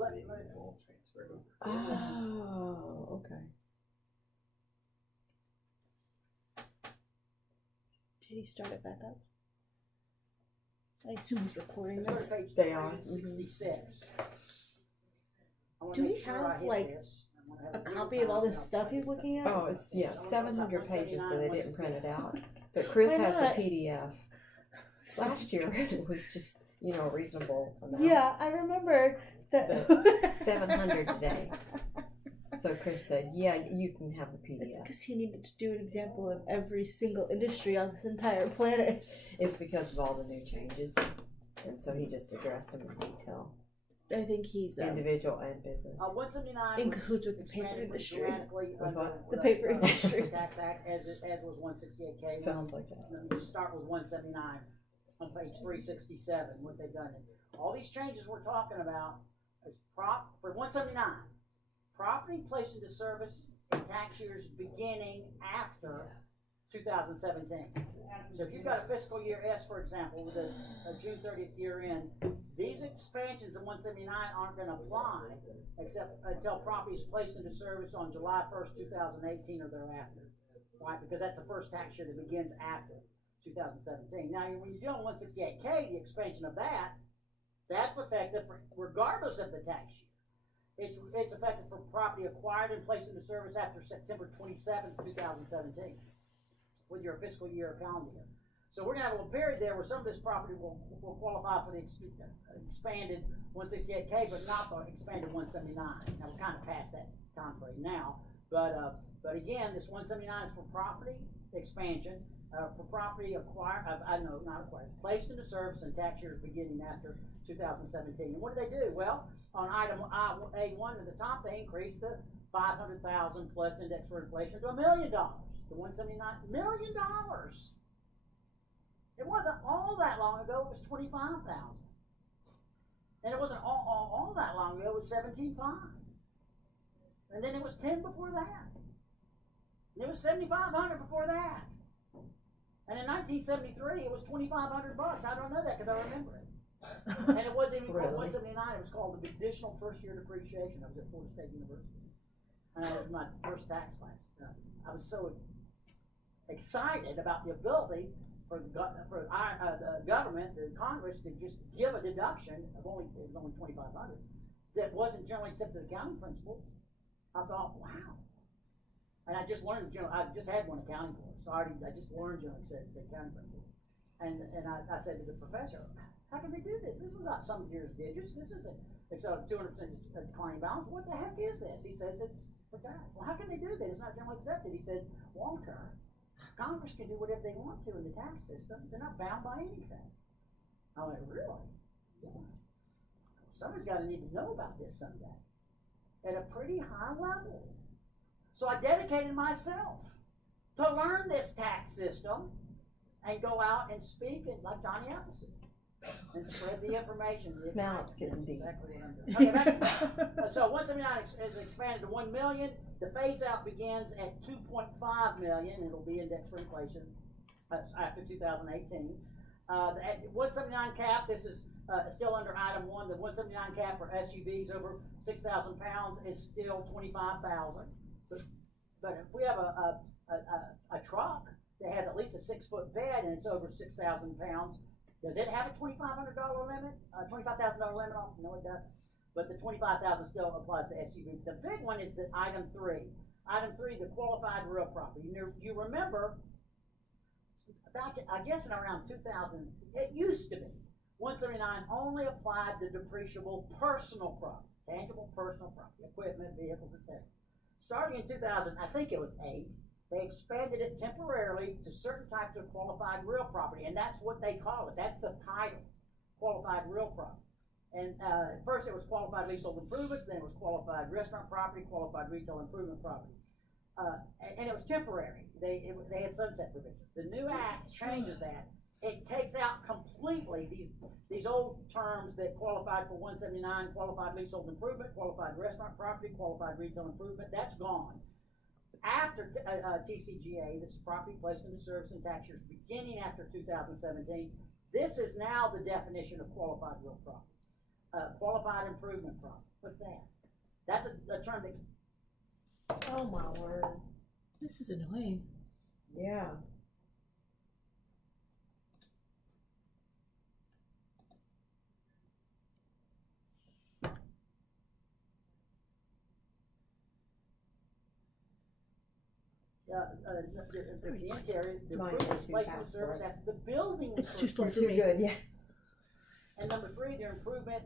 Let's all transferred over. Oh, okay. Did he start it back up? I assume he's recording go to this. page They are. 366. I wanna Do make we sure I have, hit like, this. I'm gonna have A real copy of all time this and I'll stuff tell you. he's looking at? Oh, it's, yeah, So 700 pages, so they didn't print it out. But Why Chris has not? the PDF. Last year, it was just, a reasonable amount. Yeah, I remember that. 700 today. So Chris said, yeah, you can have the It's PDF. because he needed to do an example of every single industry on this entire planet. It's because of all the new changes. And so he just addressed them in detail. I think he's Individual and business. 179 in was cahoots with the paper expanded industry. dramatically With under what? The paper uh, industry. Tax Act as was 168K. Sounds like that. Let me just start with 179 on page 367, what they've done. All these changes we're talking about is for 179, property placed into service in tax years beginning after 2017. So if you've got a fiscal year S, for example, with a June 30th year end, these expansions of 179 aren't going to apply except until property is placed into service on July 1st, 2018 or thereafter, right? Because that's the first tax year that begins after 2017. Now, when you're doing 168K, the expansion of that's effective regardless of the tax year. It's effective for property acquired and placed into service after September 27th, 2017, with your fiscal year or calendar year. So we're going to have a little period there where some of this property will qualify for the expanded 168K, but not the expanded 179. Now we're kind of past that time frame now, but again, this 179 is for property expansion, for property acquired, not acquired, placed into service in tax years beginning after 2017. And what do they do? Well, on item A1 at the top, they increased the 500,000 plus index for inflation to $1 million. The 179 $1 million. It wasn't all that long ago. It was 25,000, and it wasn't all that long ago. It was 17.5, and then it was 10 before that, and it was 7,500 before that, and in 1973 it was 2,500 bucks. I don't know that because I remember it, and it wasn't even called 179. It was called the additional first year depreciation. I was at Florida State University, and it was my first tax class. I was so excited about the ability for the government, the Congress, to just give a deduction of only 2,500 that wasn't generally accepted accounting principles. I thought, wow. And I just learned, I just had one accounting course, so I just learned generally accepted accounting principles. And I said to the professor, how can they do this? This is not some year's digits. This isn't, so 200% declining balance. What the heck is this? He says it's for tax. Well, how can they do that? It's not generally accepted. He said, long term, Congress can do whatever they want to in the tax system. They're not bound by anything. I went, really? Yeah. Somebody's got to need to know about this someday at a pretty high level. So I dedicated myself to learn this tax system and go out and speak like Johnny Appleseed and spread the information. Now it's getting deep. Exactly what I'm doing. Okay, so 179 is expanded to 1 million. The phase out begins at 2.5 million. It'll be indexed for inflation after 2018. The 179 cap, this is still under item 1. The 179 cap for SUVs over 6,000 pounds is still 25,000. But if we have a truck that has at least a 6-foot bed and it's over 6,000 pounds, does it have a $2,500 limit? $25,000 limit on? No, it doesn't. But the 25,000 still applies to SUV. The big one is the item 3. Item 3, the qualified real property. You remember back, I guess in around 2000, it used to be 179 only applied to depreciable personal property, tangible personal property, equipment, vehicles, etc. Starting in 2000, I think it was 8. They expanded it temporarily to certain types of qualified real property, and that's what they call it. That's the title, qualified real property. And at first it was qualified leasehold improvements, then it was qualified restaurant property, qualified retail improvement property. And it was temporary. They had sunset provisions. The new act changes that. It takes out completely these old terms that qualified for 179, qualified leasehold improvement, qualified restaurant property, qualified retail improvement. That's gone. After TCGA, this is property placed into service in tax years beginning after 2017. This is now the definition of qualified real property. qualified improvement profit. What's that? That's a term that, Oh my word. This is annoying. Yeah. the interior, the Mine improvements is too placed in fast service for it. after the building was It's too first slow We're for too me. good, yeah. And number three, the improvement,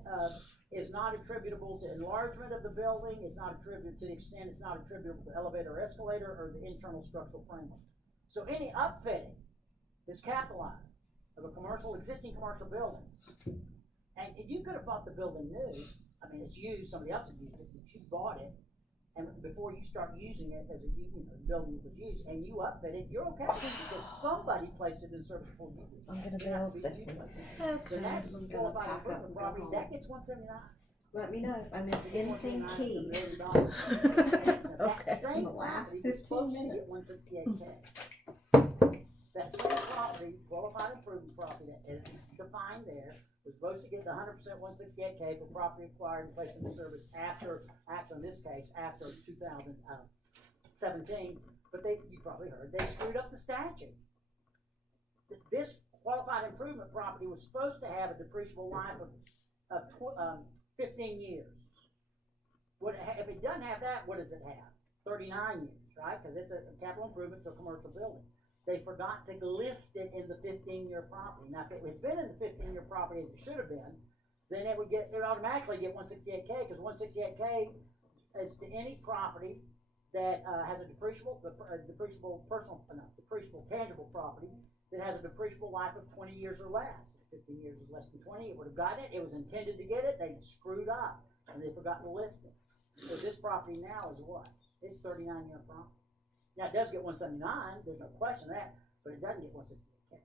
is not attributable to enlargement of the building, it's not attributable to the extent it's not attributable to elevator or escalator or the internal structural framework. So any upfitting is capitalized of a existing commercial building. And you could have bought the building new, I mean, it's used, somebody else has used it, but you bought it, and before you start using it as a, building was used, and you upfit it, you're okay, because somebody placed it in service before you did. I'm gonna It has bail, to be Stephanie. you placing it. So Okay. that's I'm gonna qualified pack up improvement and go property, home. that gets 179. Let me know if I miss anything key. That Okay. same In the last property was 15 supposed to get minutes. 168K. That same property, qualified improvement property that is defined there, was supposed to get the 100% 168K for property acquired and placed into service after, actually in this case, after 2017, but you probably heard, they screwed up the statute. This qualified improvement property was supposed to have a depreciable life of 15 years. If it doesn't have that, what does it have? 39 years, right? Because it's a capital improvement to a commercial building. They forgot to list it in the 15-year property. Now, if it had been in the 15-year property as it should have been, then it would automatically get 168K, because 168K is to any property that has a depreciable tangible property that has a depreciable life of 20 years or less. 15 years is less than 20, it would have gotten it. It was intended to get it, they screwed up, and they forgot to list it. So this property now is what? It's 39-year property. Now, it does get 179, there's no question of that, but it doesn't get 168K.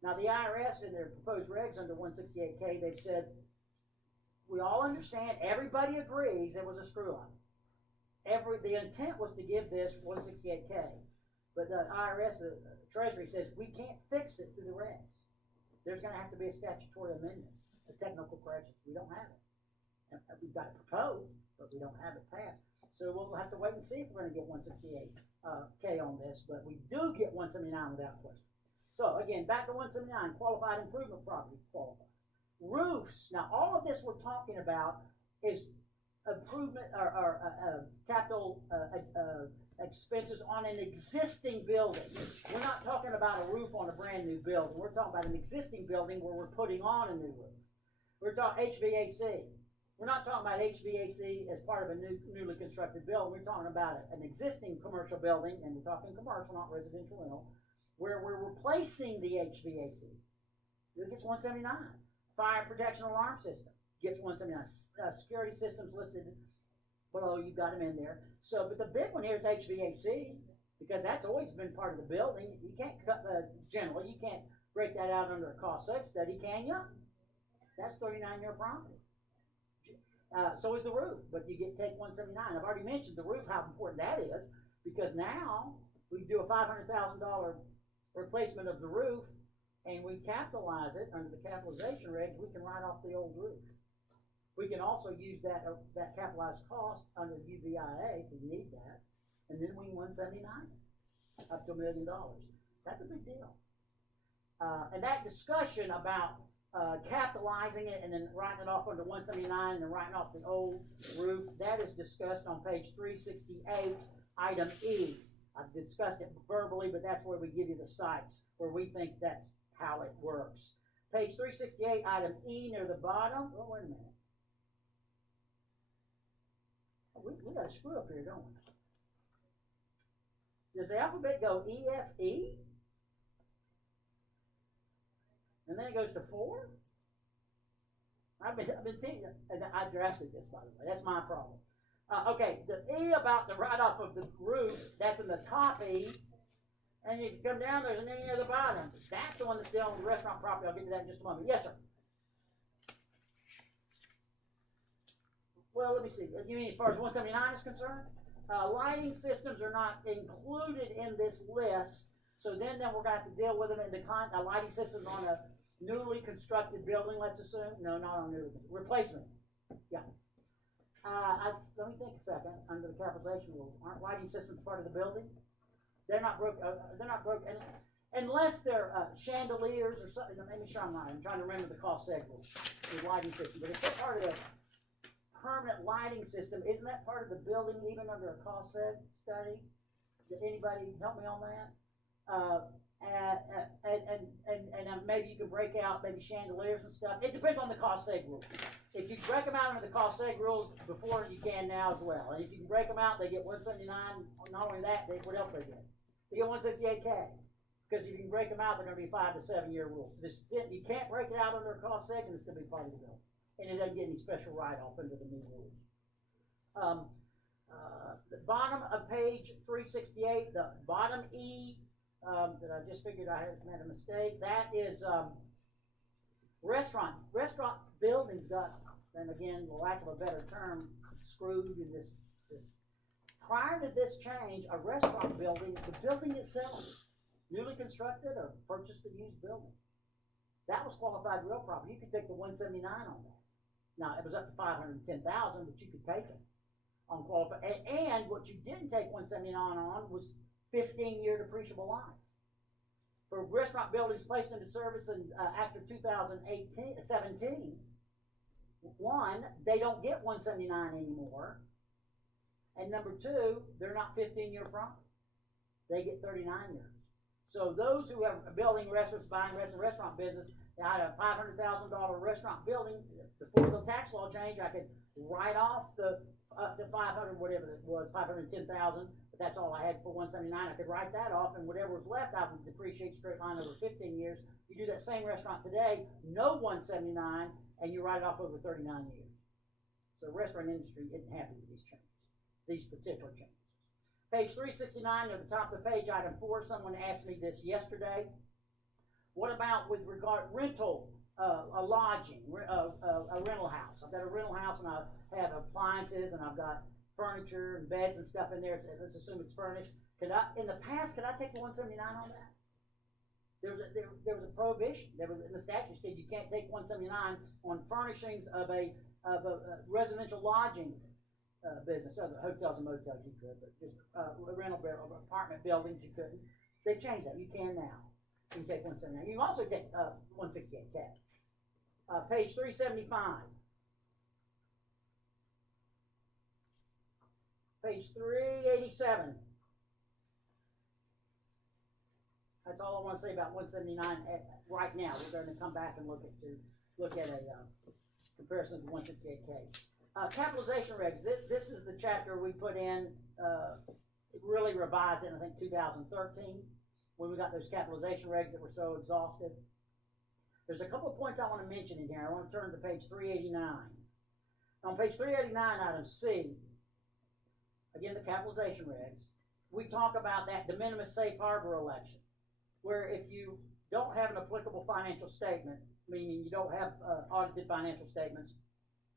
Now, the IRS in their proposed regs under 168K, they've said, we all understand, everybody agrees it was a screw-up. The intent was to give this 168K, but the IRS, the Treasury says, we can't fix it through the regs. There's gonna have to be a statutory amendment, a technical correction. We don't have it. And we've got it proposed, but we don't have it passed. So we'll have to wait and see if we're gonna get 168K on this, but we do get 179 without question. So again, back to 179, qualified improvement property qualifies. Roofs, now all of this we're talking about is improvement or capital expenses on an existing building. We're not talking about a roof on a brand new building. We're talking about an existing building where we're putting on a new roof. We're talking HVAC. We're not talking about HVAC as part of a newly constructed building. We're talking about an existing commercial building, and we're talking commercial, not residential rental, where we're replacing the HVAC. It gets 179. Fire protection alarm system gets 179. Security systems listed below, you've got them in there. So, but the big one here is HVAC, because that's always been part of the building. You can't generally, you can't break that out under a cost seg study, can you? That's 39-year property. So is the roof, but you take 179. I've already mentioned the roof, how important that is, because now we do a $500,000 replacement of the roof, and we capitalize it under the capitalization regs. We can write off the old roof. We can also use that capitalized cost under UBIA if we need that, and then we can 179 up to $1 million. That's a big deal. And that discussion about capitalizing it and then writing it off under 179 and then writing off the old roof, that is discussed on page 368, item E. I've discussed it verbally, but that's where we give you the sites where we think that's how it works. Page 368, item E near the bottom. Oh, wait a minute. We got a screw up here, don't we? Does the alphabet go E, F, E? And then it goes to 4? I've been thinking, I drafted this, by the way. That's my problem. Okay, the E about the write-off of the roof, that's in the top E. And if you come down, there's an E near the bottom. That's the one that's dealing with the restaurant property. I'll get to that in just a moment. Yes, sir. Well, let me see. You mean as far as 179 is concerned? Lighting systems are not included in this list. So then we're going to have to deal with them in the lighting systems on newly constructed building, let's assume, no, not on newly, replacement, yeah. Let me think a second, under the capitalization rules, aren't lighting systems part of the building? They're not broke, and unless they're, chandeliers or something, let me make sure I'm right, I'm trying to remember the cost seg rules, the lighting system, but if they're part of the permanent lighting system, isn't that part of the building even under a cost seg study? Did anybody help me on that? And maybe you can break out maybe chandeliers and stuff. It depends on the cost seg rules. If you break them out under the cost seg rules before, you can now as well. And if you can break them out, they get 179. Not only that, what else they get? They get 168K. Because if you can break them out, they're going to be 5 to 7 year rules. You can't break it out under a cost seg, and it's going to be part of the bill. And it doesn't get any special write-off under the new rules. The bottom of page 368, the bottom E, that I just figured I had made a mistake, that is restaurant. Restaurant buildings got, and again, for lack of a better term, screwed in this. Prior to this change, a restaurant building, the building itself, newly constructed or purchased a used building, that was qualified real property. You could take the 179 on that. Now, it was up to 510,000, but you could take it on qualified. And what you didn't take 179 on was 15-year depreciable life. For restaurant buildings placed into service in, after 2017, one, they don't get 179 anymore. And number two, they're not 15-year property. They get 39 years. So those who are building restaurants, buying restaurant business, I had a $500,000 restaurant building. Before the tax law change, I could write off the up to 500, whatever it was, 510,000. But that's all I had for 179. I could write that off, and whatever was left, I would depreciate straight line over 15 years. You do that same restaurant today, no 179, and you write it off over 39 years. So the restaurant industry isn't happy with these changes, these particular changes. Page 369 at the top of the page, item 4. Someone asked me this yesterday. What about with regard rental, a lodging, a rental house? I've got a rental house and I have appliances and I've got furniture and beds and stuff in there. Let's assume it's furnished. In the past, could I take the 179 on that? There was a prohibition. There was in the statute said you can't take 179 on furnishings of a residential lodging business. So the hotels and motels you could, but just rental apartment buildings you couldn't. They've changed that. You can now. You can take 179. You can also take 168K. Page 375. Page 387. That's all I want to say about 179 right now. We're going to come back and look at a comparison to 168K. Capitalization regs. This is the chapter we put in. Really revised in I think 2013 when we got those capitalization regs that were so exhaustive. There's a couple of points I want to mention in here. I want to turn to page 389. On page 389, item C, again the capitalization regs. We talk about that de minimis safe harbor election, where if you don't have an applicable financial statement, meaning you don't have audited financial statements,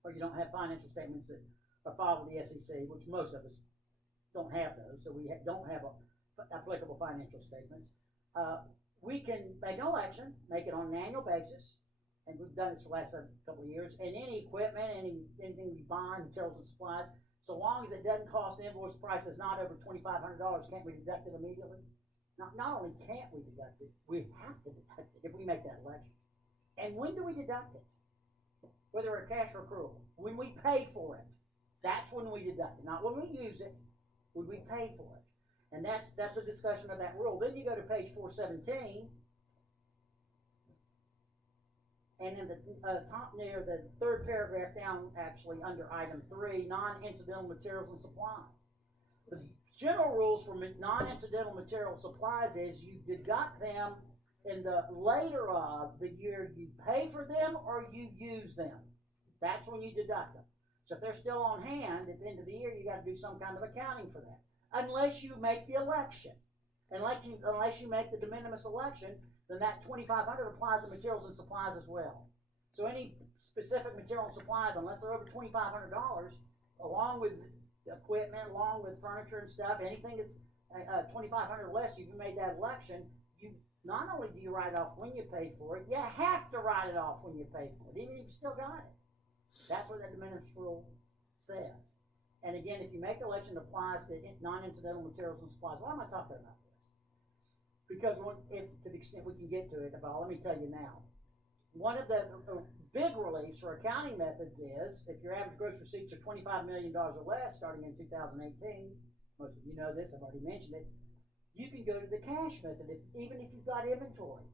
or you don't have financial statements that are filed with the SEC, which most of us don't have those, so we don't have applicable financial statements. We can make an election, make it on an annual basis, and we've done this for the last couple of years, and any equipment, anything we buy, materials and supplies, so long as it doesn't cost the invoice price is not over $2,500, can't we deduct it immediately? Not only can't we deduct it, we have to deduct it if we make that election. And when do we deduct it? Whether a cash or accrual. When we pay for it, that's when we deduct it. Not when we use it, when we pay for it. And that's a discussion of that rule. Then you go to page 417, and in the top near the third paragraph down, actually under item 3, non-incidental materials and supplies. The general rules for non-incidental material supplies is you deduct them in the later of the year you pay for them or you use them. That's when you deduct them. So if they're still on hand at the end of the year, you got to do some kind of accounting for that. Unless you make the election. Unless you make the de minimis election, then that $2,500 applies to materials and supplies as well. So any specific material and supplies, unless they're over $2,500, along with equipment, along with furniture and stuff, anything that's $2,500 or less, if you made that election, not only do you write off when you paid for it, you have to write it off when you paid for it, even if you still got it. That's what that de minimis rule says. And again, if you make the election, it applies to non-incidental materials and supplies. Why am I talking about this? Because if, to the extent we can get to it, let me tell you now. One of the big reliefs for accounting methods is if your average gross receipts are $25 million or less starting in 2018, most of you know this, I've already mentioned it, you can go to the cash method even if you've got inventory.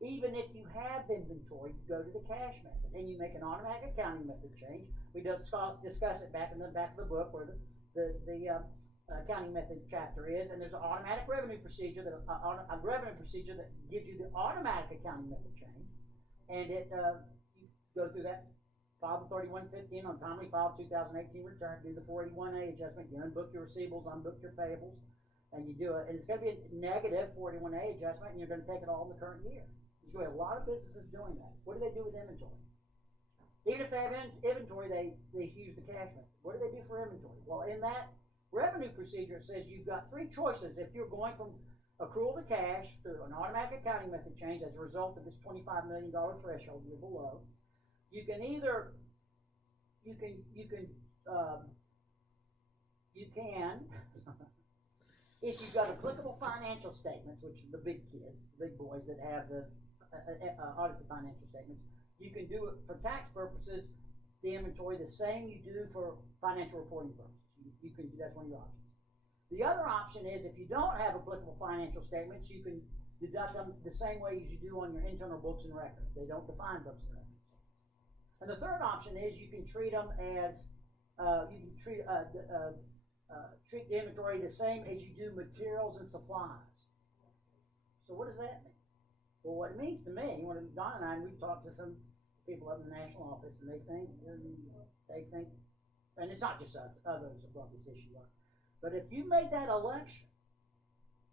Even if you have inventory, you go to the cash method and you make an automatic accounting method change. We discuss it back in the back of the book where the accounting method chapter is, and there's an automatic revenue procedure that gives you the automatic accounting method change, and you go through that, file the 3115 on timely file 2018 return, do the 481A adjustment, you unbook your receivables, unbook your payables, and you do it, and it's going to be a negative 41A adjustment, and you're going to take it all in the current year. There's going to be a lot of businesses doing that. What do they do with inventory? Even if they have inventory, they use the cash method. What do they do for inventory? Well, in that revenue procedure, it says you've got three choices. If you're going from accrual to cash through an automatic accounting method change as a result of this $25 million threshold you're below, you can either if you've got applicable financial statements, which are the big kids, the big boys that have the audited financial statements, you can do it for tax purposes, the inventory the same you do for financial reporting purposes. You can do, that's one of your options. The other option is if you don't have applicable financial statements, you can deduct them the same way as you do on your internal books and records. They don't define books and records. And the third option is you can treat them as treat the inventory the same as you do materials and supplies. So what does that mean? Well, what it means to me, when Don and I, we've talked to some people up in the national office, and they think, and it's not just us, others have brought this issue up, but if you made that election,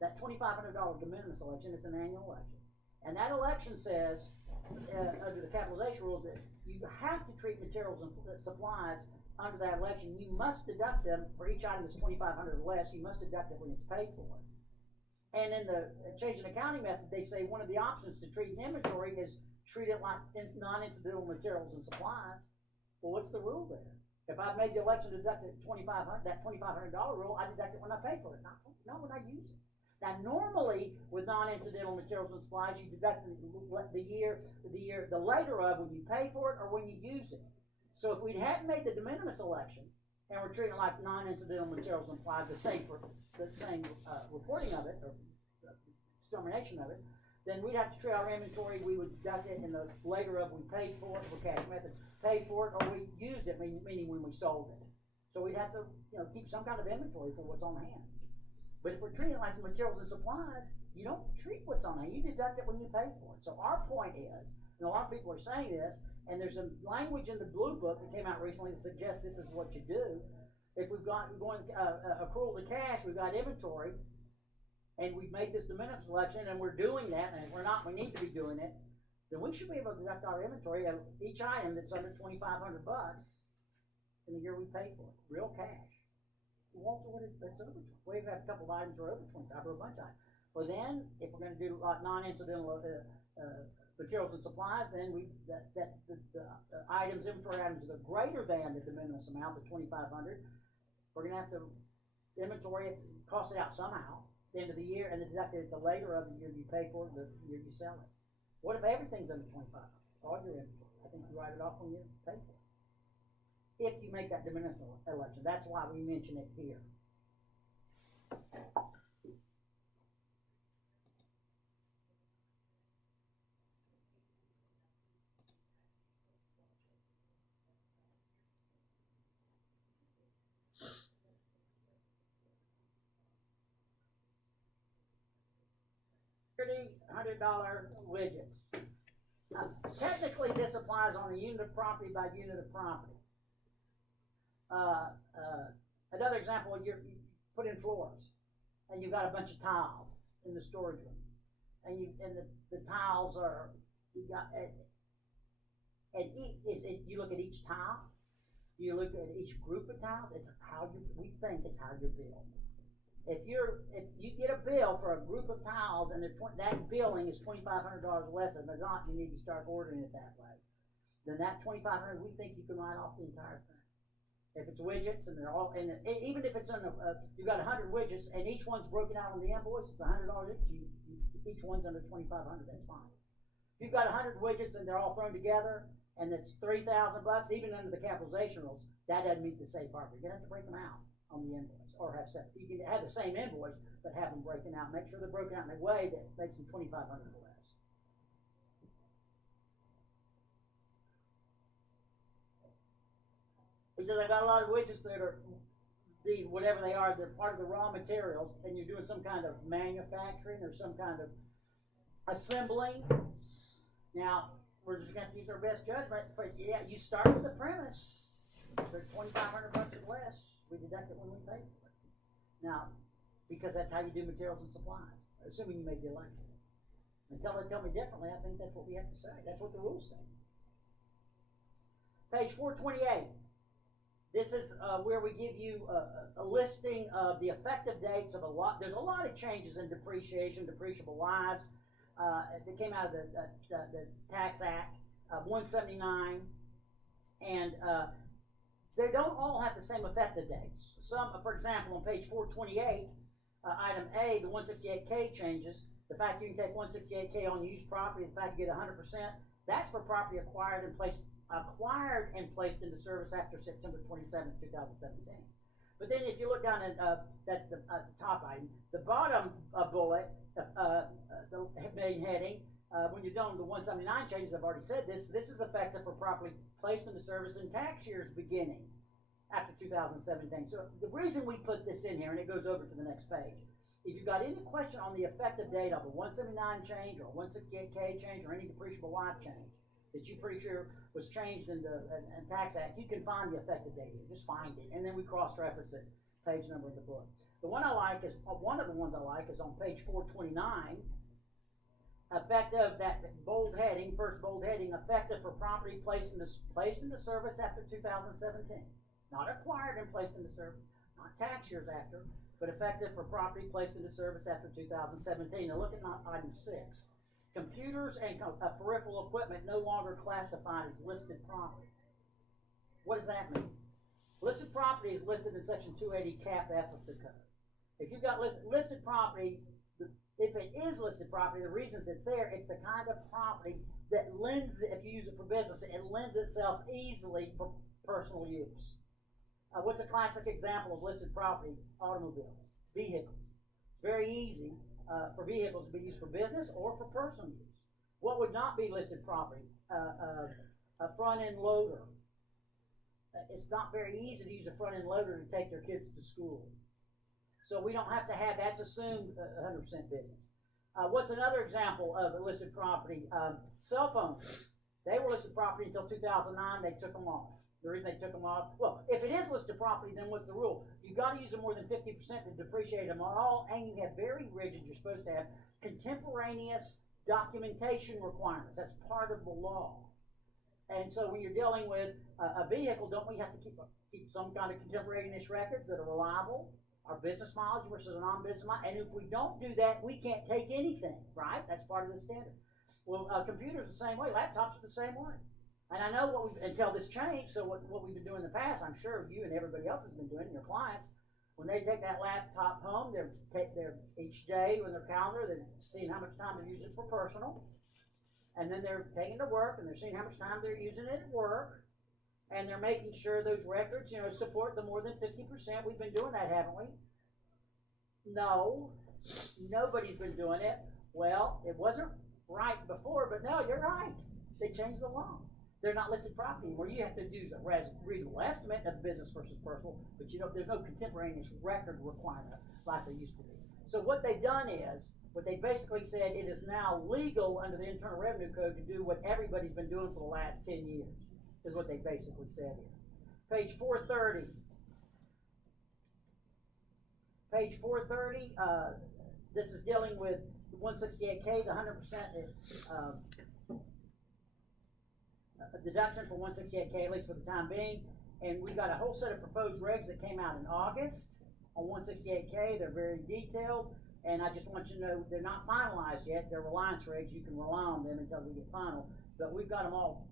that $2,500 de minimis election, it's an annual election, and that election says, under the capitalization rules, that you have to treat materials and supplies under that election. You must deduct them for each item that's $2,500 or less. You must deduct it when it's paid for. And in the change in accounting method, they say one of the options to treat inventory is treat it like non-incidental materials and supplies. Well, what's the rule there? If I've made the election to deduct it that $2,500 rule, I deduct it when I pay for it, not when I use it. Now, normally with non-incidental materials and supplies, you deduct the later of when you pay for it or when you use it. So if we hadn't made the de minimis election and we're treating it like non-incidental materials and supplies, the same reporting of it or determination of it, then we'd have to treat our inventory. We would deduct it in the later of we paid for it for cash method, paid for it, or we used it, meaning when we sold it. So we'd have to keep some kind of inventory for what's on hand. But if we're treating it like materials and supplies, you don't treat what's on hand. You deduct it when you pay for it. So our point is, and a lot of people are saying this, and there's some language in the blue book that came out recently that suggests this is what you do. If we're going accrual to cash, we've got inventory, and we've made this de minimis election, and we're doing that, and if we're not, we need to be doing it, then we should be able to deduct our inventory of each item that's under $2,500 in the year we pay for it, real cash. Walter, that's over. We've had a couple of items that are over 25 or a bunch of items. Well, then, if we're going to do like non-incidental materials and supplies, then the items, inventory items that are greater than the de minimis amount, the $2,500, we're going to have to inventory it, cost it out somehow at the end of the year, and then deduct it at the later of the year you pay for it, the year you sell it. What if everything's under $2,500? All your inventory. I think you write it off when you pay for it. If you make that de minimis election, that's why we mention it here. $100 widgets. Technically, this applies on a unit of property by unit of property. Another example, you put in floors, and you've got a bunch of tiles in the storage room, and the tiles are you look at each tile. You look at each group of tiles. It's how we think it's how you're built. if you get a bill for a group of tiles and that billing is $2,500 less than not, you need to start ordering it that way. Then that $2,500, we think you can write off the entire thing. If it's widgets and they're all, and even if it's you've got 100 widgets and each one's broken out on the invoice, it's $100 each. Each one's under $2,500. That's fine. If you've got 100 widgets and they're all thrown together and it's $3,000, even under the capitalization rules, that doesn't meet the safe harbor. You're gonna have to break them out on the invoice, or have separate. You can have the same invoice, but have them breaking out. Make sure they're broken out in a way that makes them $2,500 or less. He says, I've got a lot of widgets that are whatever they are, they're part of the raw materials, and you're doing some kind of manufacturing or some kind of assembling. Now, we're just going to use our best judgment. But yeah, you start with the premise. They're $2,500 or less. We deduct it when we pay for it. Now, because that's how you do materials and supplies, assuming you made the election. Until they tell me differently, I think that's what we have to say. That's what the rules say. Page 428. This is where we give you a listing of the effective dates of there's a lot of changes in depreciation, depreciable lives. That came out of the Tax Act, 179, and they don't all have the same effective dates. Some, for example, on page 428, item A, the 168K changes. The fact you can take 168K on used property, the fact you get 100%, that's for property acquired and placed into service after September 27, 2017. But then if you look down at, that's the top item, the bottom bullet, the main heading, when you're done with the 179 changes, I've already said this is effective for property placed into service in tax years beginning after 2017. So the reason we put this in here, and it goes over to the next page, if you've got any question on the effective date of a 179 change or a 168K change or any depreciable life change that you're pretty sure was changed in the Tax Act, you can find the effective date here. Just find it, and then we cross-reference it, page number of the book. The one I like is, one of the ones I like is on page 429, effective, that bold heading, first bold heading, effective for property placed into service after 2017. Not acquired and placed into service, not tax years after, but effective for property placed into service after 2017. Now look at item 6. Computers and peripheral equipment no longer classified as listed property. What does that mean? Listed property is listed in section 280 cap F of the code. If you've got listed property, if it is listed property, the reasons it's there, it's the kind of property that lends, if you use it for business, it lends itself easily for personal use. What's a classic example of listed property? Automobiles, vehicles. It's very easy for vehicles to be used for business or for personal use. What would not be listed property? A front-end loader. It's not very easy to use a front-end loader to take their kids to school. So we don't have to have, that's assumed 100% business. What's another example of a listed property? Cell phones. They were listed property until 2009, they took them off. The reason they took them off, well, if it is listed property, then what's the rule? You've got to use them more than 50% to depreciate them all, and you have very rigid, you're supposed to have contemporaneous documentation requirements. That's part of the law. And so when you're dealing with a vehicle, don't we have to keep some kind of contemporaneous records that are reliable? Our business mileage versus a non-business mileage. And if we don't do that, we can't take anything, right? That's part of the standard. Well, computers the same way. Laptops are the same way. And I know until this changed, so what we've been doing in the past, I'm sure you and everybody else has been doing, your clients, when they take that laptop home, they're each day on their calendar, they're seeing how much time they're using it for personal. And then they're taking it to work, and they're seeing how much time they're using it at work. And they're making sure those records, support the more than 50%. We've been doing that, haven't we? No, nobody's been doing it. Well, it wasn't right before, but no, you're right. They changed the law. They're not listed property anymore. You have to use a reasonable estimate of business versus personal, but there's no contemporaneous record requirement like there used to be. So what they've done is, what they basically said, it is now legal under the Internal Revenue Code to do what everybody's been doing for the last 10 years, is what they basically said here. Page 430. Page 430, this is dealing with 168K, the 100% deduction for 168K, at least for the time being. And we've got a whole set of proposed regs that came out in August. on 168K. They're very detailed, and I just want you to know they're not finalized yet. They're reliance regs. You can rely on them until we get final, but we've got them all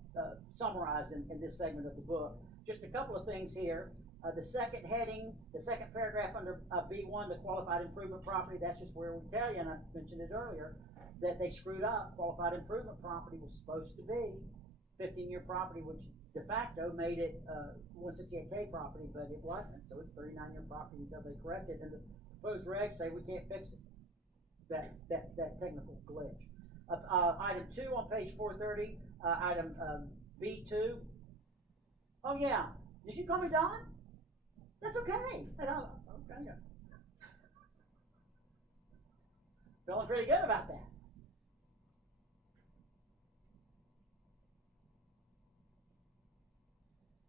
summarized in this segment of the book. Just a couple of things here. The second heading, the second paragraph under B1, the qualified improvement property, that's just where we tell you, and I mentioned it earlier, that they screwed up. Qualified improvement property was supposed to be 15-year property, which de facto made it 168K property, but it wasn't. So it's 39-year property until they correct it. And the proposed regs say we can't fix it. That technical glitch. Item 2 on page 430, item B2. Oh yeah, did you call me Don? That's okay. Okay. Feeling pretty good about that.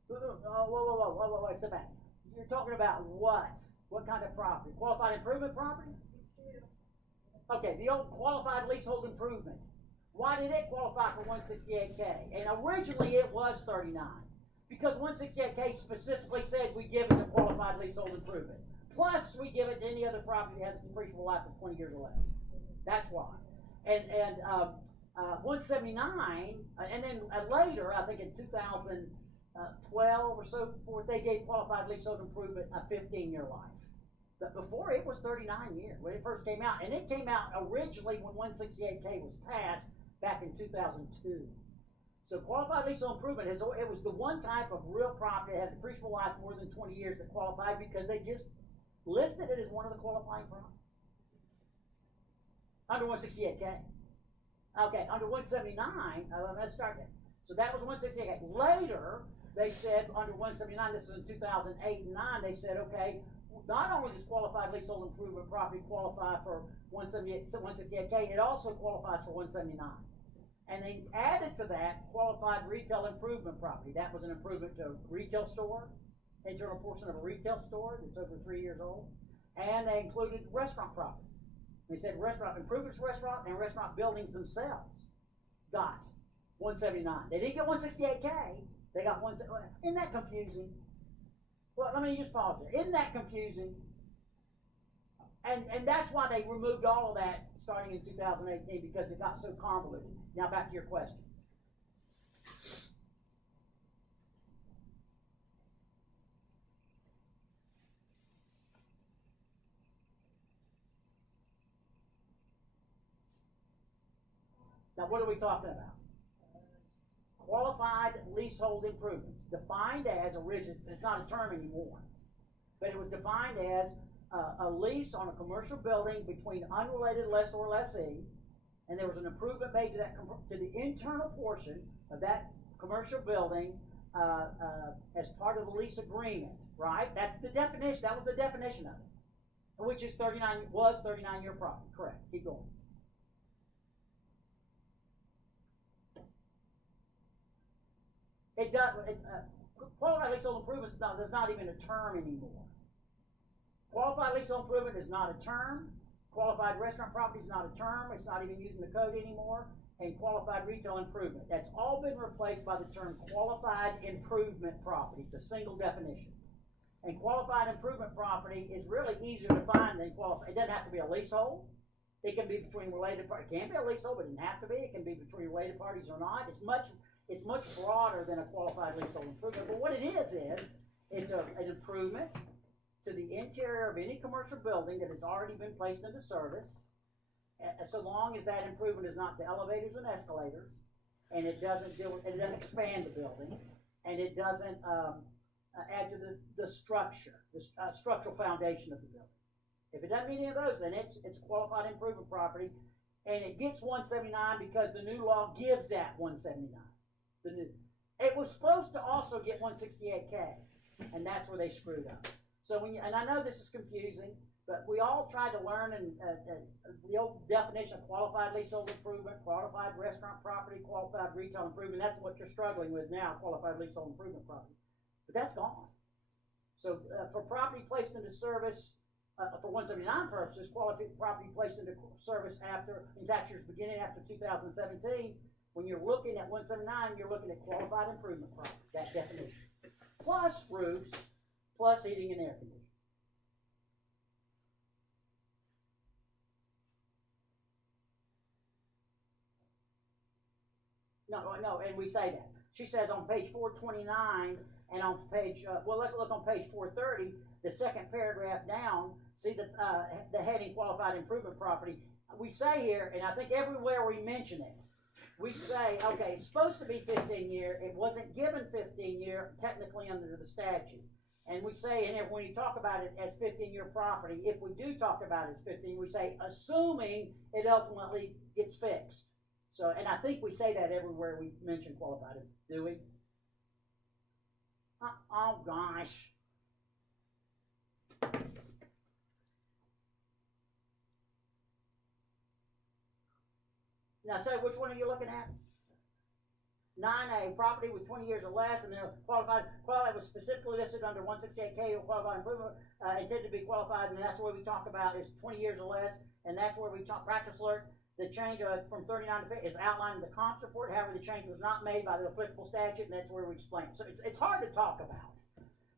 Whoa, sit back. You're talking about what? What kind of property? Qualified improvement property? Okay, the old qualified leasehold improvement. Why did it qualify for 168K? And originally it was 39. Because 168K specifically said we give it to qualified leasehold improvement. Plus we give it to any other property that has a depreciable life of 20 years or less. That's why. And 179, and then later, I think in 2012 or so forth, they gave qualified leasehold improvement a 15-year life. But before it was 39 years when it first came out. And it came out originally when 168K was passed back in 2002. So qualified leasehold improvement, it was the one type of real property that had a depreciable life more than 20 years that qualified because they just listed it as one of the qualifying properties. Under 168K. Okay, under 179, let's start there. So that was 168K. Later, they said under 179, this is in 2008 and 9, they said, okay, not only does qualified leasehold improvement property qualify for 168K, it also qualifies for 179. And they added to that qualified retail improvement property. That was an improvement to a retail store, internal portion of a retail store that's over 3 years old. And they included restaurant property. They said restaurant improvements to restaurant and restaurant buildings themselves got 179. They didn't get 168K. They got 179. Isn't that confusing? Well, let me just pause there. Isn't that confusing? And that's why they removed all of that starting in 2018 because it got so convoluted. Now back to your question. Now what are we talking about? Qualified leasehold improvements, defined as it's not a term anymore, but it was defined as a lease on a commercial building between unrelated lessor or lessee, and there was an improvement made to the internal portion of that commercial building as part of the lease agreement, right? That's the definition. That was the definition of it, which is 39-year property. Correct. Keep going. It does. Qualified leasehold improvement is not even a term anymore. Qualified leasehold improvement is not a term. Qualified restaurant property is not a term. It's not even used in the code anymore. And qualified retail improvement. That's all been replaced by the term qualified improvement property. It's a single definition. And qualified improvement property is really easier to find than qualified. It doesn't have to be a leasehold. It can be between related parties. It can be a leasehold, but it doesn't have to be. It can be between related parties or not. It's much broader than a qualified leasehold improvement. But what it is it's an improvement to the interior of any commercial building that has already been placed into service, so long as that improvement is not to elevators and escalators, and it doesn't expand the building, and it doesn't add to the structure, the structural foundation of the building. If it doesn't meet any of those, then it's a qualified improvement property, and it gets 179 because the new law gives that 179. It was supposed to also get 168K, and that's where they screwed up. So and I know this is confusing, but we all tried to learn the old definition of qualified leasehold improvement, qualified restaurant property, qualified retail improvement. That's what you're struggling with now, qualified leasehold improvement property. But that's gone. So for property placed into service, for 179 purposes, qualified property placed into service in tax years beginning after 2017, when you're looking at 179, you're looking at qualified improvement property, that definition. Plus roofs, plus heating and air conditioning. no, and we say that. She says on page 429 and on page, well, let's look on page 430, the second paragraph down, see the heading qualified improvement property. We say here, and I think everywhere we mention it, we say, okay, it's supposed to be 15 year, it wasn't given 15 year technically under the statute. And we say, and when you talk about it as 15-year property, if we do talk about it as 15, we say, assuming it ultimately gets fixed. So, and I think we say that everywhere we mention qualified, do we? Oh gosh. Now, so which one are you looking at? 9A, property with 20 years or less, and then qualified was specifically listed under 168K or qualified improvement, intended to be qualified, and that's where we talk about is 20 years or less, and that's where we talk practice alert. The change from 39 to 50 is outlined in the comps report. However, the change was not made by the applicable statute, and that's where we explain it. So it's hard to talk about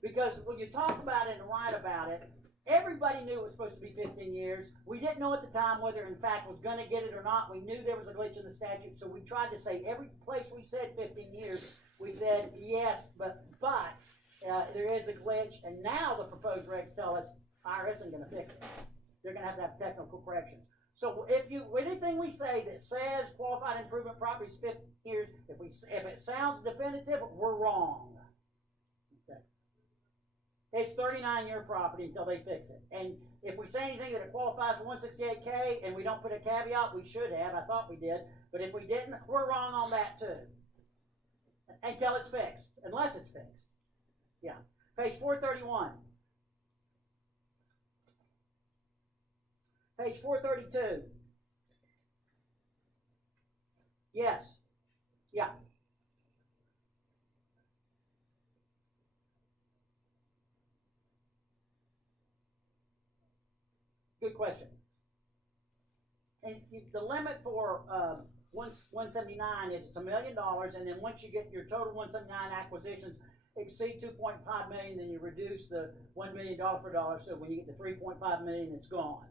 because when you talk about it and write about it, everybody knew it was supposed to be 15 years. We didn't know at the time whether in fact was going to get it or not. We knew there was a glitch in the statute, so we tried to say every place we said 15 years, we said yes, but there is a glitch, and now the proposed regs tell us IRS isn't going to fix it. They're going to have technical corrections. So if anything we say that says qualified improvement property is 15 years, if it sounds definitive, we're wrong. Okay. It's 39-year property until they fix it. And if we say anything that it qualifies for 168K and we don't put a caveat, we should have. I thought we did. But if we didn't, we're wrong on that too. Until it's fixed. Unless it's fixed. Yeah. Page 431. Page 432. Yes. Yeah. Good question. And the limit for 179 is it's $1 million, and then once you get your total 179 acquisitions exceed 2.5 million, then you reduce the $1 million for dollar. So when you get to 3.5 million, it's gone.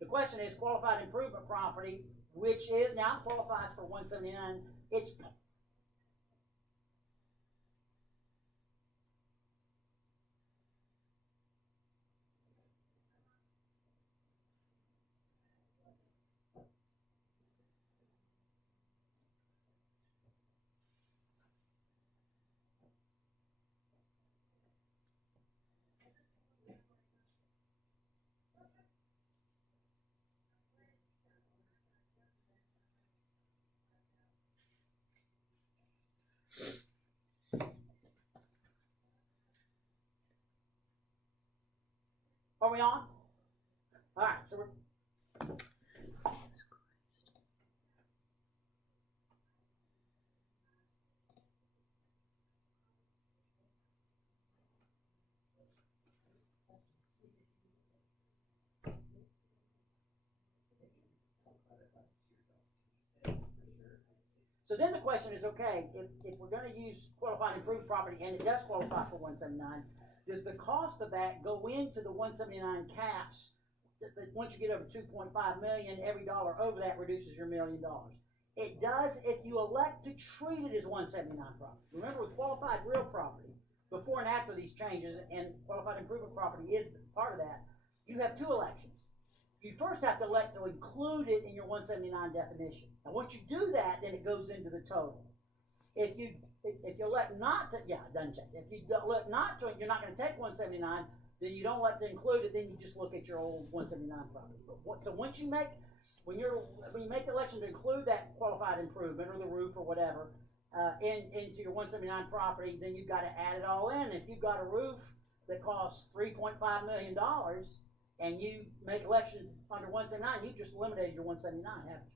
The question is qualified improvement property, which is now qualifies for 179. It's Are we on? All right, so we're. So then the question is, okay, if we're going to use qualified improved property and it does qualify for 179, does the cost of that go into the 179 caps? Once you get over 2.5 million, every dollar over that reduces your $1 million. It does if you elect to treat it as 179 property. Remember, with qualified real property, before and after these changes, and qualified improvement property is part of that, you have two elections. You first have to elect to include it in your 179 definition. Now, once you do that, then it goes into the total. If you elect not to, yeah, it doesn't change. If you elect not to, you're not going to take 179, then you don't elect to include it, then you just look at your old 179 property. So once you make, when you make the election to include that qualified improvement or the roof or whatever into your 179 property, then you've got to add it all in. If you've got a roof that costs $3.5 million and you make election under 179, you just eliminated your 179, haven't you?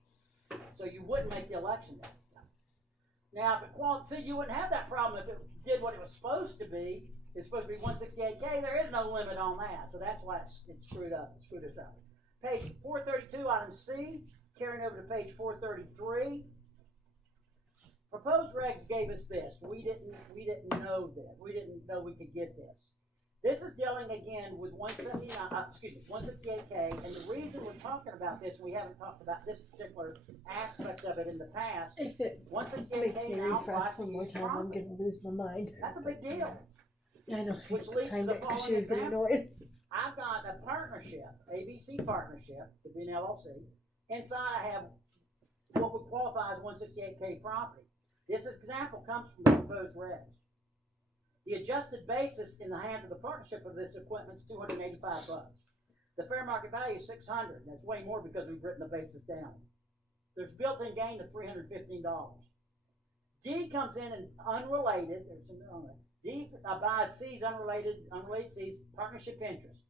So you wouldn't make the election then. Now, if it see, you wouldn't have that problem if it did what it was supposed to be. It's supposed to be 168K. There is no limit on that, so that's why it's screwed up. It screwed us up. Page 432, item C, carrying over to page 433. Proposed regs gave us this. We didn't know this. We didn't know we could get this. This is dealing again with 168K, and the reason we're talking about this, we haven't talked about this particular aspect of it in the past. If it 168K makes me now refresh applies to one more used time, I'm property. gonna lose my mind. That's a big deal. I know. Which leads to Behind the it, 'cause she following was getting example. annoyed. I've got a partnership, ABC partnership, to be an LLC. Inside I have what would qualify as 168K property. This example comes from the proposed regs. The adjusted basis in the hands of the partnership of this equipment is $285. The fair market value is $600. That's way more because we've written the basis down. There's built-in gain of $315. D comes in and unrelated. There's some on that. D buys C's unrelated C's partnership interest.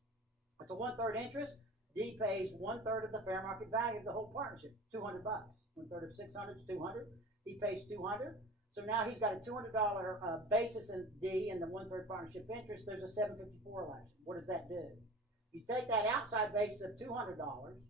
It's a 1/3 interest. D pays 1/3 of the fair market value of the whole partnership, $200. 1/3 of 600 is 200. He pays 200. So now he's got a $200 basis in D and the 1/3 partnership interest. There's a 754 election. What does that do? You take that outside basis of $200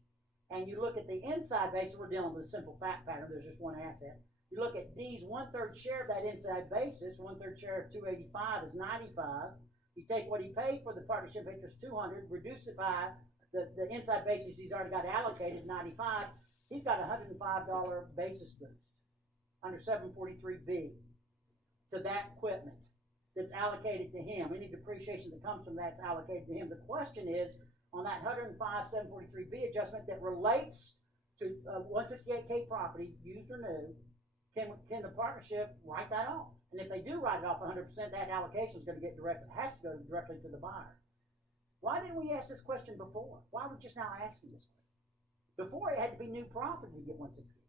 and you look at the inside basis. We're dealing with a simple fact pattern. There's just one asset. You look at D's 1/3 share of that inside basis. 1/3 share of 285 is 95. You take what he paid for the partnership interest, 200, reduce it by the inside basis he's already got allocated, 95. He's got a $105 basis boost under 743B to that equipment that's allocated to him. Any depreciation that comes from that's allocated to him. The question is, on that 105 743B adjustment that relates to 168K property, used or new, can the partnership write that off? And if they do write it off 100%, that allocation is going to has to go directly to the buyer. Why didn't we ask this question before? Why are we just now asking this question? Before, it had to be new property to get 168K.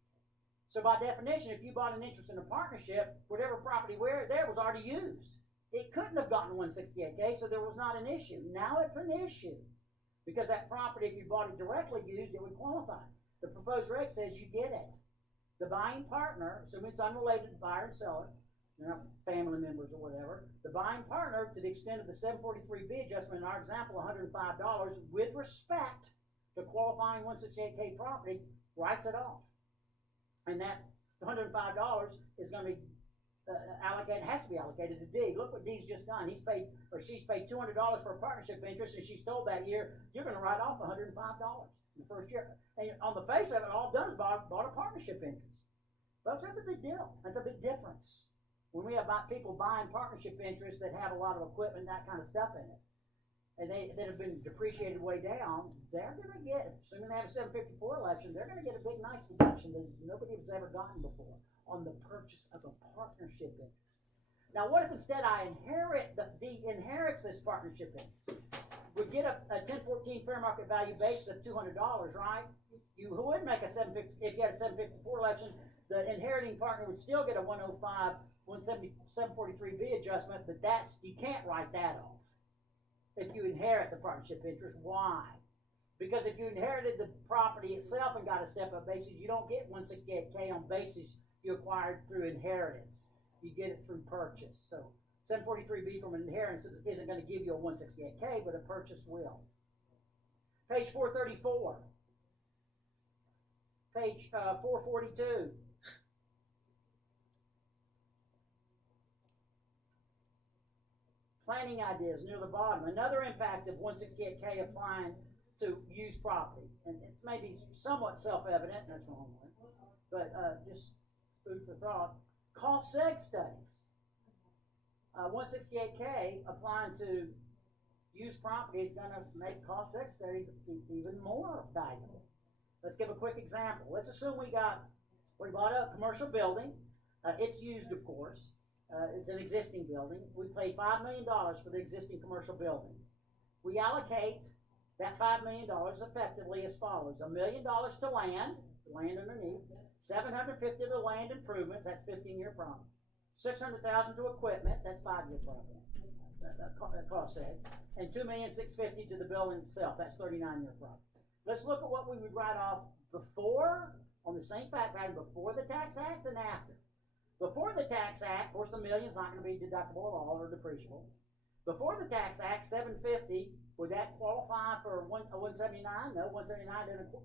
So by definition, if you bought an interest in a partnership, whatever property there was already used. It couldn't have gotten 168K, so there was not an issue. Now it's an issue. Because that property, if you bought it directly used, it would qualify. The proposed reg says you get it. The buying partner, assuming it's unrelated to buyer and seller, they're not family members or whatever, the buying partner, to the extent of the 743B adjustment in our example, $105, with respect to qualifying 168K property, writes it off. And that $105 is going to be allocated, has to be allocated to D. Look what D's just done. He's paid, or she's paid $200 for a partnership interest, and she's told that year, you're going to write off $105 in the first year. And on the face of it, all done is bought a partnership interest. Folks, that's a big deal. That's a big difference. When we have people buying partnership interests that have a lot of equipment, that kind of stuff in it, and that have been depreciated way down, they're going to get, assuming they have a 754 election, they're going to get a big, nice deduction that nobody has ever gotten before on the purchase of a partnership interest. Now, what if instead I inherit, D inherits this partnership interest? We get a 1014 fair market value basis of $200, right? You would make a 750, if you had a 754 election, the inheriting partner would still get a 105, 170, 743B adjustment, but you can't write that off if you inherit the partnership interest. Why? Because if you inherited the property itself and got a step-up basis, you don't get 168K on basis you acquired through inheritance. You get it through purchase. So 743B from an inheritance isn't going to give you a 168K, but a purchase will. Page 434. Page 442. Planning ideas near the bottom. Another impact of 168K applying to used property. And it's maybe somewhat self-evident, that's wrong one, but just food for thought. Cost seg studies. 168K applying to used property is going to make cost seg studies even more valuable. Let's give a quick example. Let's assume we bought a commercial building. It's used, of course. It's an existing building. We pay $5 million for the existing commercial building. We allocate that $5 million effectively as follows: $1 million to land underneath, $750,000 to land improvements, that's 15-year problem, $600,000 to equipment, that's 5-year problem, cost seg, and $2,650,000 to the building itself, that's 39-year problem. Let's look at what we would write off before, on the same fact pattern, before the Tax Act and after. Before the Tax Act, of course, the million's not going to be deductible at all or depreciable. Before the Tax Act, $750,000, would that qualify for a 179? No, 179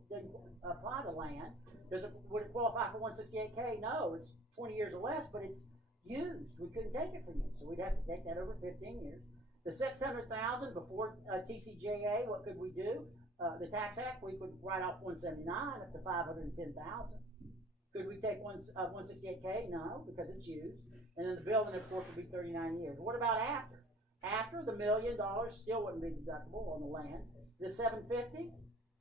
didn't apply to land. Would it qualify for 168K? No, it's 20 years or less, but it's used. We couldn't take it from you, so we'd have to take that over 15 years. The 600,000 before TCJA, what could we do? The Tax Act, we could write off 179 up to 510,000. Could we take 168K? No, because it's used. And then the building, of course, would be 39 years. What about after? After, the $1 million still wouldn't be deductible on the land. The 750,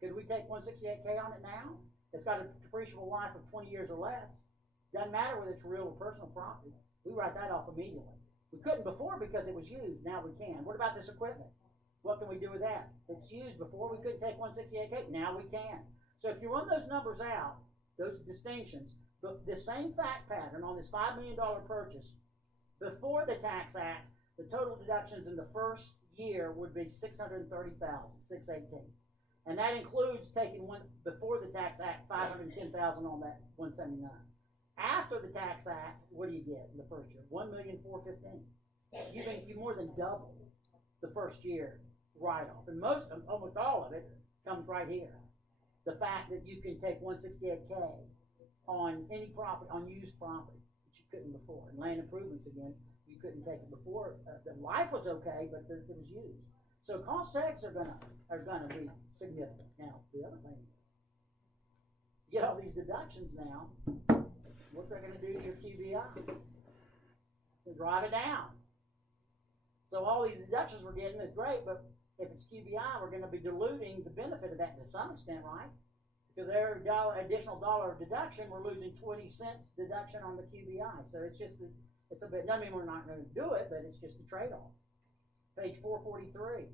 could we take 168K on it now? It's got a depreciable life of 20 years or less. Doesn't matter whether it's real or personal property. We write that off immediately. We couldn't before because it was used. Now we can. What about this equipment? What can we do with that? It's used before. We couldn't take 168K. Now we can. So if you run those numbers out, those distinctions, the same fact pattern on this $5 million purchase, before the Tax Act, the total deductions in the first year would be $630,000, $618. And that includes taking one, before the Tax Act, $510,000 on that 179. After the Tax Act, what do you get in the first year? $1,415,000. You more than double the first year write-off. And almost all of it comes right here. The fact that you can take 168K on any property, on used property, that you couldn't before. And land improvements, again, you couldn't take it before. The life was okay, but it was used. So cost tags are gonna be significant. Now, the other thing, you get all these deductions now. What's that gonna do to your QBI? To drive it down. So all these deductions we're getting is great, but if it's QBI, we're gonna be diluting the benefit of that to some extent, right? Because every additional dollar of deduction, we're losing 20 cents deduction on the QBI. So it's just, it's a bit, doesn't mean we're not gonna do it, but it's just a trade-off. Page 443.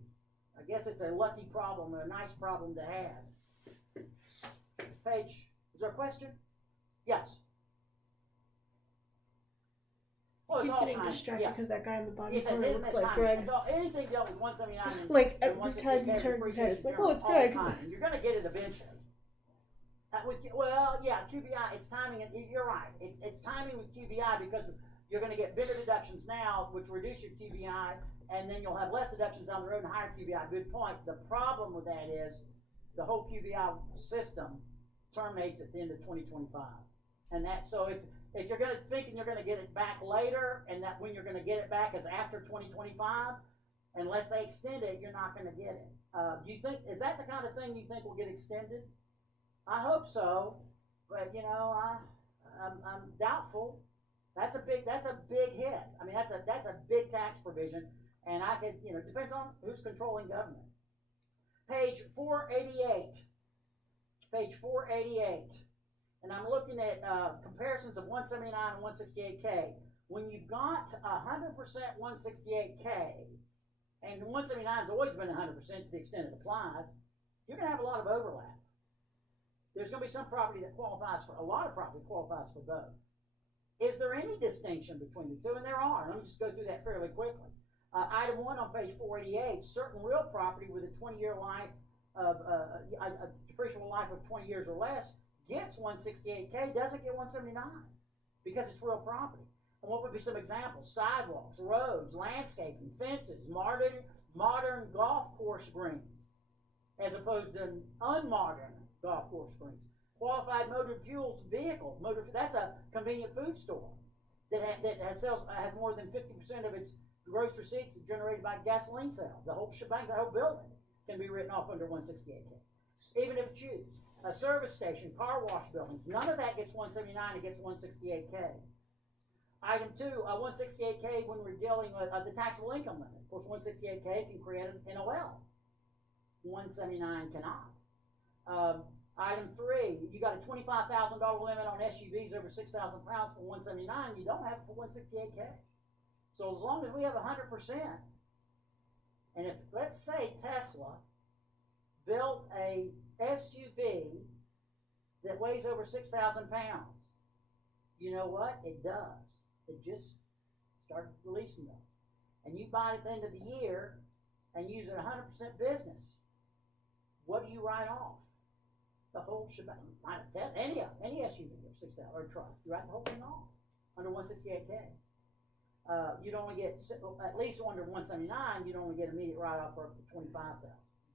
I guess it's a lucky problem, or a nice problem to have. Page, is there a question? Yes. I keep getting distracted because that guy in the body corner looks like Greg. Anything dealt with 179 like every time he turns his head, it's like, oh, it's Greg. You're going to get it eventually. Well, yeah, QBI, it's timing. You're right. It's timing with QBI because you're going to get bigger deductions now, which reduce your QBI, and then you'll have less deductions down the road and higher QBI. Good point. The problem with that is the whole QBI system terminates at the end of 2025. And that's so if you're going to thinking you're going to get it back later, and that when you're going to get it back is after 2025, unless they extend it, you're not going to get it. Do you think, is that the kind of thing you think will get extended? I hope so, but you know, I'm doubtful. That's a big hit. I mean, that's a big tax provision, and I could, you know, it depends on who's controlling government. Page 488. Page 488. And I'm looking at comparisons of 179 and 168K. When you've got 100% 168K, and 179 has always been 100% to the extent it applies, you're going to have a lot of overlap. There's going to be some property that qualifies for, a lot of property qualifies for both. Is there any distinction between the two? And there are. Let me just go through that fairly quickly. Item 1 on page 488, certain real property with a 20-year life of, a depreciable life of 20 years or less gets 168K, doesn't get 179 because it's real property. And what would be some examples? Sidewalks, roads, landscaping, fences, modern golf course greens, as opposed to unmodern golf course greens. Qualified motor fuels vehicle, that's a convenient food store that has more than 50% of its gross receipts generated by gasoline sales. The whole shebang, the whole building can be written off under 168K, even if it's used. A service station, car wash buildings, none of that gets 179, it gets 168K. Item 2, 168K when we're dealing with the taxable income limit. Of course, 168K can create an NOL. 179 cannot. Item 3, you got a $25,000 limit on SUVs over 6,000 pounds for 179, you don't have it for 168K. So as long as we have 100%, and if, let's say Tesla built a SUV that weighs over 6,000 pounds, you know what? It does. It just started releasing them. And you buy it at the end of the year and use it 100% business. What do you write off? The whole shebang. Any SUV or 6,000 or truck, you write the whole thing off under 168K. You'd only get, at least under 179, you'd only get immediate write-off for up to 25,000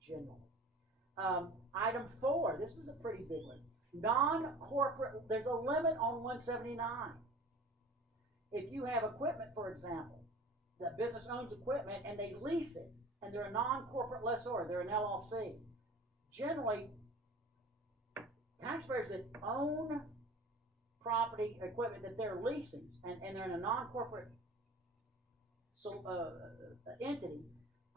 generally. Item 4, this is a pretty big one. Non-corporate, there's a limit on 179. If you have equipment, for example, the business owns equipment and they lease it, and they're a non-corporate lessor, they're an LLC. Generally, taxpayers that own property, equipment that they're leasing, and they're in a non-corporate entity,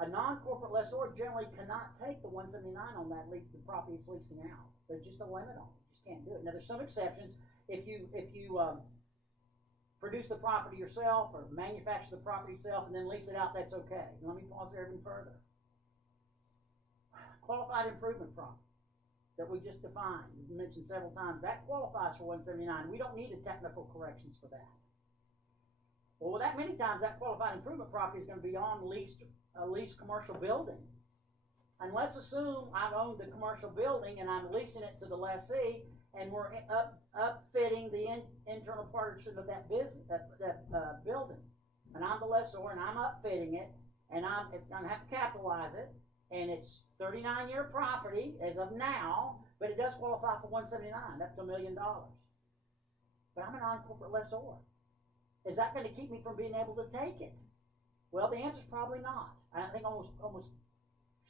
a non-corporate lessor generally cannot take the 179 on that lease, the property it's leasing out. There's just a limit on it. You just can't do it. Now, there's some exceptions. If you produce the property yourself or manufacture the property yourself and then lease it out, that's okay. Let me pause there even further. Qualified improvement property that we just defined, mentioned several times, that qualifies for 179. We don't need a technical corrections for that. Well, that many times that qualified improvement property is going to be on a leased commercial building. And let's assume I've owned the commercial building and I'm leasing it to the lessee, and we're upfitting the internal partition of that business, that building. And I'm the lessor and I'm upfitting it, and it's going to have to capitalize it, and it's 39-year property as of now, but it does qualify for 179, up to $1 million. But I'm a non-corporate lessor. Is that going to keep me from being able to take it? Well, the answer is probably not. I think almost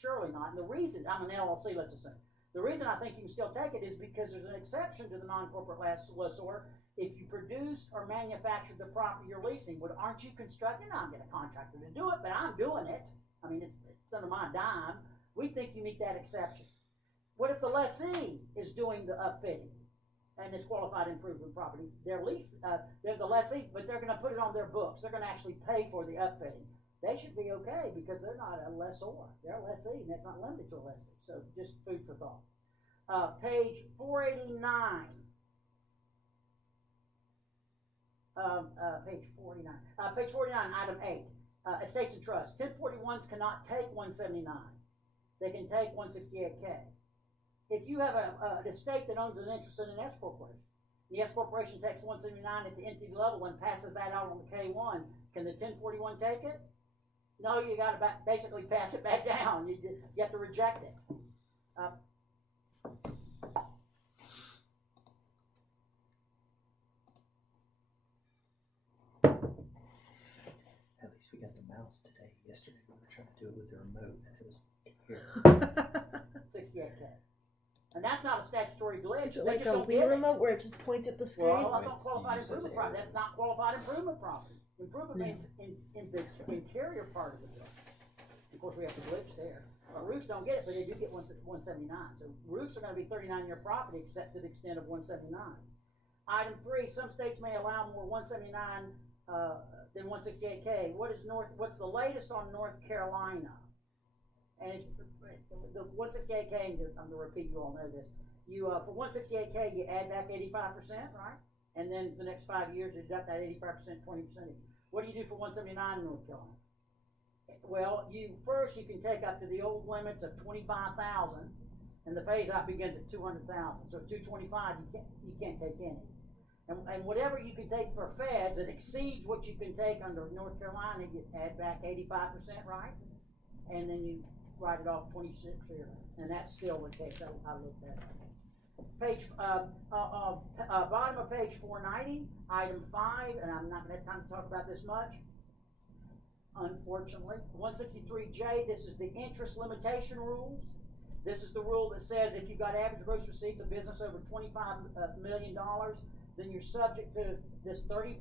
surely not. And the reason, I'm an LLC, let's assume. The reason I think you can still take it is because there's an exception to the non-corporate lessor. If you produce or manufacture the property you're leasing, aren't you constructing? I'm getting a contractor to do it, but I'm doing it. I mean, it's under my dime. We think you meet that exception. What if the lessee is doing the upfitting and it's qualified improvement property? They're the lessee, but they're going to put it on their books. They're going to actually pay for the upfitting. They should be okay because they're not a lessor. They're a lessee, and that's not limited to a lessee. So just food for thought. Page 489. Page 49. Page 49, item 8. Estates and trusts. 1041s cannot take 179. They can take 168K. If you have an estate that owns an interest in an S corporation, the S corporation takes 179 at the entity level and passes that out on the K1, can the 1041 take it? No, you got to basically pass it back down. You have to reject it. At least we got the mouse today. Yesterday we were trying to do it with the remote, and it was terrible. 68K. And that's not a statutory glitch. Is it like a Wii remote where it just points at the screen? Well, I don't qualified improvement property. That's not qualified improvement property. Improvement means in the interior part of the building. Of course, we have to glitch there. Roofs don't get it, but they do get 179. So roofs are going to be 39-year property except to the extent of 179. Item 3, some states may allow more 179 than 168K. What's the latest on North Carolina? And it's the 168K, I'm going to repeat, you all know this. For 168K, you add back 85%, right? And then the next 5 years, you deduct that 85%, 20%. What do you do for 179 in North Carolina? Well, you can take up to the old limits of 25,000, and the phase out begins at 200,000. So at 225, you can't take any. And whatever you can take for feds that exceeds what you can take under North Carolina, you add back 85%, right? And then you write it off 26 here, and that's still the case. I looked at it. Page bottom of page 490, item 5, and I'm not going to have time to talk about this much. Unfortunately, 163J. This is the interest limitation rules. This is the rule that says if you've got average gross receipts of business over $25 million, then you're subject to this 30%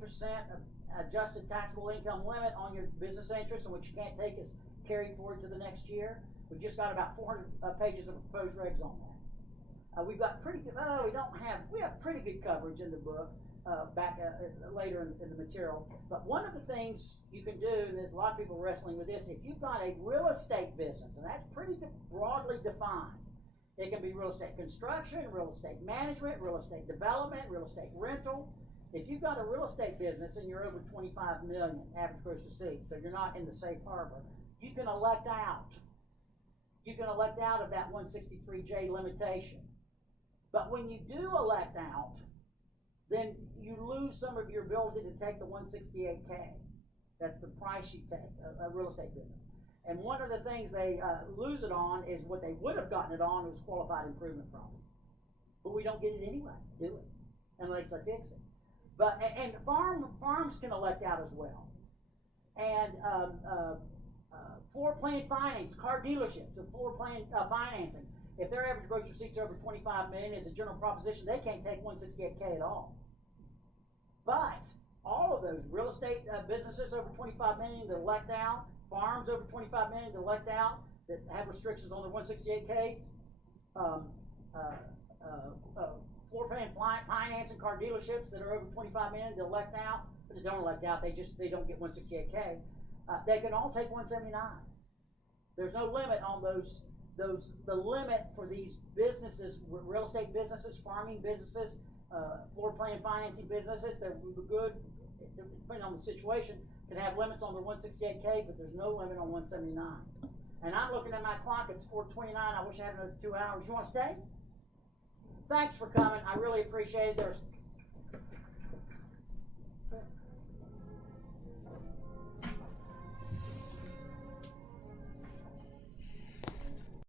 adjusted taxable income limit on your business interest, and what you can't take is carried forward to the next year. We've just got about 400 pages of proposed regs on that. We've got pretty good. We have pretty good coverage in the book later in the material. But one of the things you can do, and there's a lot of people wrestling with this, if you've got a real estate business, and that's pretty broadly defined. It can be real estate construction, real estate management, real estate development, real estate rental. If you've got a real estate business and you're over 25 million average gross receipts, so you're not in the safe harbor, you can elect out. You can elect out of that 163J limitation. But when you do elect out, then you lose some of your ability to take the 168K. That's the price you take, a real estate business. And one of the things they lose it on is what they would have gotten it on was qualified improvement property. But we don't get it anyway, do it, unless they fix it. But and farms can elect out as well. and, floor plan finance, car dealerships, so floor plan, financing. If their average gross receipts are over 25 million, as a general proposition, they can't take 168K at all. But all of those real estate businesses over 25 million that elect out, farms over 25 million that elect out, that have restrictions on their 168K, floor plan financing, car dealerships that are over 25 million that elect out, but they don't elect out, they don't get 168K. They can all take 179. There's no limit on the limit for these businesses, real estate businesses, farming businesses, floor plan financing businesses. They're good, depending on the situation, can have limits on their 168K, but there's no limit on 179. And I'm looking at my clock, it's 4:29, I wish I had another 2 hours. You wanna stay? Thanks for coming, I really appreciate it.